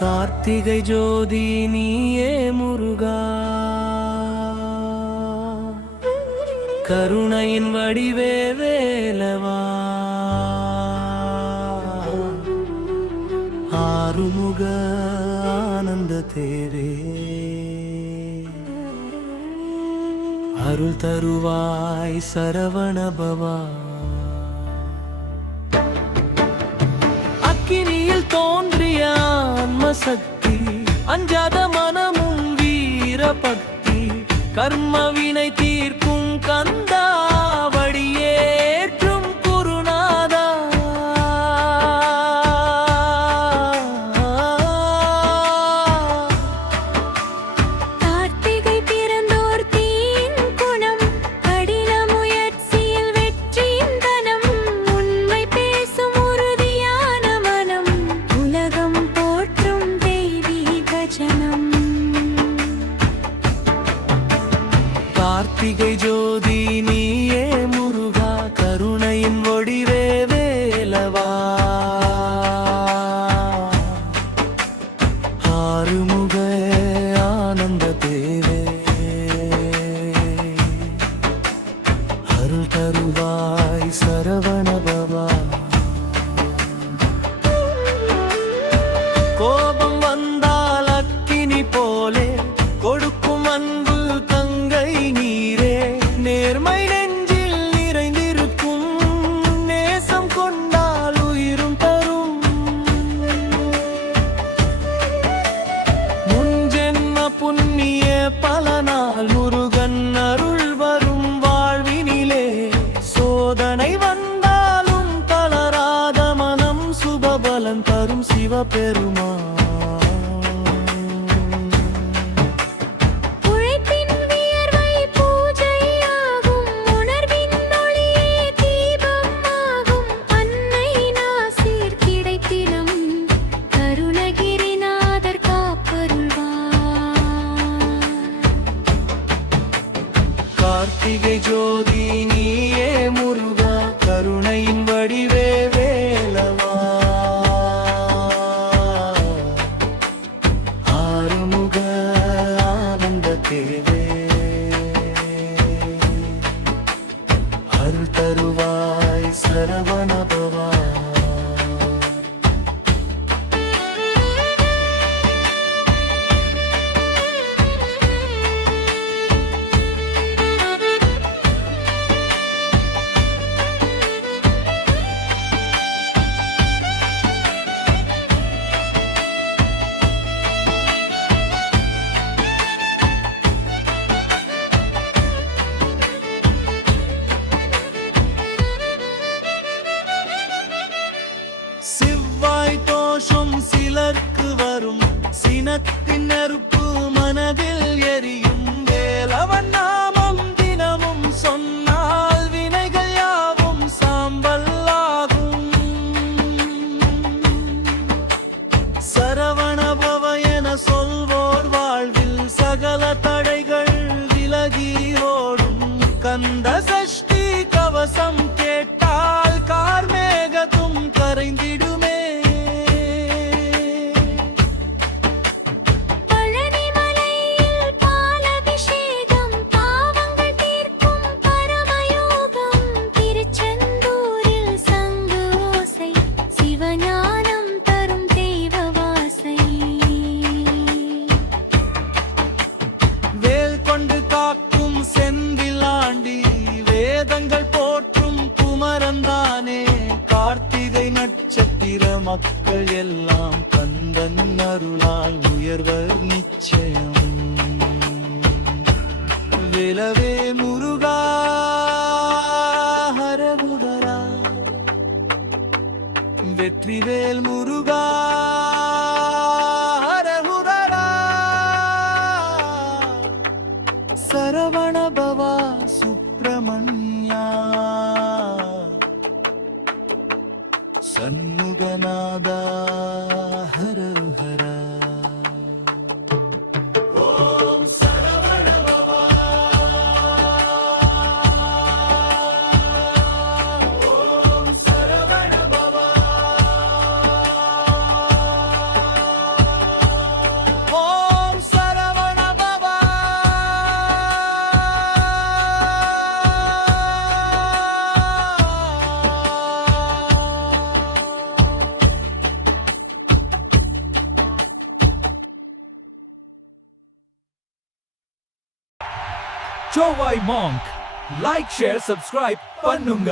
கார்த்திகை ஜோதி நீயே முருகா, கருணையின் வடிவே வேலவா, ஆறுமுக ஆனந்த தேரே, அருள் தருவாய் சரவண பவா. அக்கினியில் தோன்றிய ஆன்மசக்தி, அஞ்சாத மனமும் வீர பக்தி, கர்மவினை தீர்க்கும் கந்தா, வடியேற்றும் குருநாதா. கார்த்திகை பிறந்தோர் தீன் குணம், கடின முயற்சியில் வெற்றியின் தனம், உண்மை பேசும் உறுதியான மனம், உலகம் போற்றும் தெய்வீக ஜனம். கார்த்திகை ஜோதி நீயே முருகா, கருணையின் வடிவே வேலவா, ஆறுமுக ஆனந்த தேவே, அருள் தருவாய் சரவண பவா. கோபம் வந்தால் அக்கினி போலே கொடுக்கும் அன்பு கங்கை நீரே, நேர்மை நெஞ்சில் நிறைந்திருக்கும், நேசம் கொண்டால் உயிரும் தரும். முன்ஜென்ம புண்ணிய பலனால் முருகன் அருள் வரும் வாழ்வினிலே, சோதனை வந்தாலும் தளராத மனம், சுபபலன் தரும் சிவபெருமா. உழைப்பின் வியர்வை பூஜையாகும், உணர்வின் ஒளியே தீபமாகும், அன்னை நாசீர் கிடைத்திடும், கருணகிரிநாதர் காப்பருள்வார். கார்த்திகை ஜோதி நீயே முருகா, கருணையின் வடிவே வேலவா, ஆறுமுக ஆனந்த தேவே, அருள் தருவாய் சரவண பவா. சிவாய் தோஷம் சிலர்க்கு வரும், சினத்தின் நெருப்பு மனதில் எரியும், வேலவன் நாமம் தினமும் சொன்னால் வினைகள் யாவும் சாம்பல் ஆகும். சரவண பவ என சொல்வோர் வாழ்வில் சகல தடைகள் விலகி ஓடும், கந்த சஷ்டி கவசம் கேட்டால் கார்மேகத்தும் கரைந்திடுமே. பழனிமலையில் பாலபிஷேகம், பாவங்கள் தீர்க்கும் பரமயோகம், திருச்செந்தூரில் சங்கு ஓசை, சிவஞானம் தரும் தெய்வ வாசை. வேல் கொண்டு காக்கும் செந்திலாண்டி, வேதங்கள் போற்றும் குமரந்தானே, கார்த்திகை நட்சத்திர மக்கள் எல்லாம் கந்தன் அருளால் உயர்வர் நிச்சயம். வேலவே முருகா ஹரஹுதரா, வெற்றிவேல் முருகா ஹரஹுதரா, சரவண பவா சுப்பிரமணியா, சண்முகநாதா ஹர ஹரா. ஓம் சரவண பவா, ஓம் சரவண பவா. சோவாய் மாங்க் லைக் ஷேர் சப்ஸ்கிரைப் பண்ணுங்க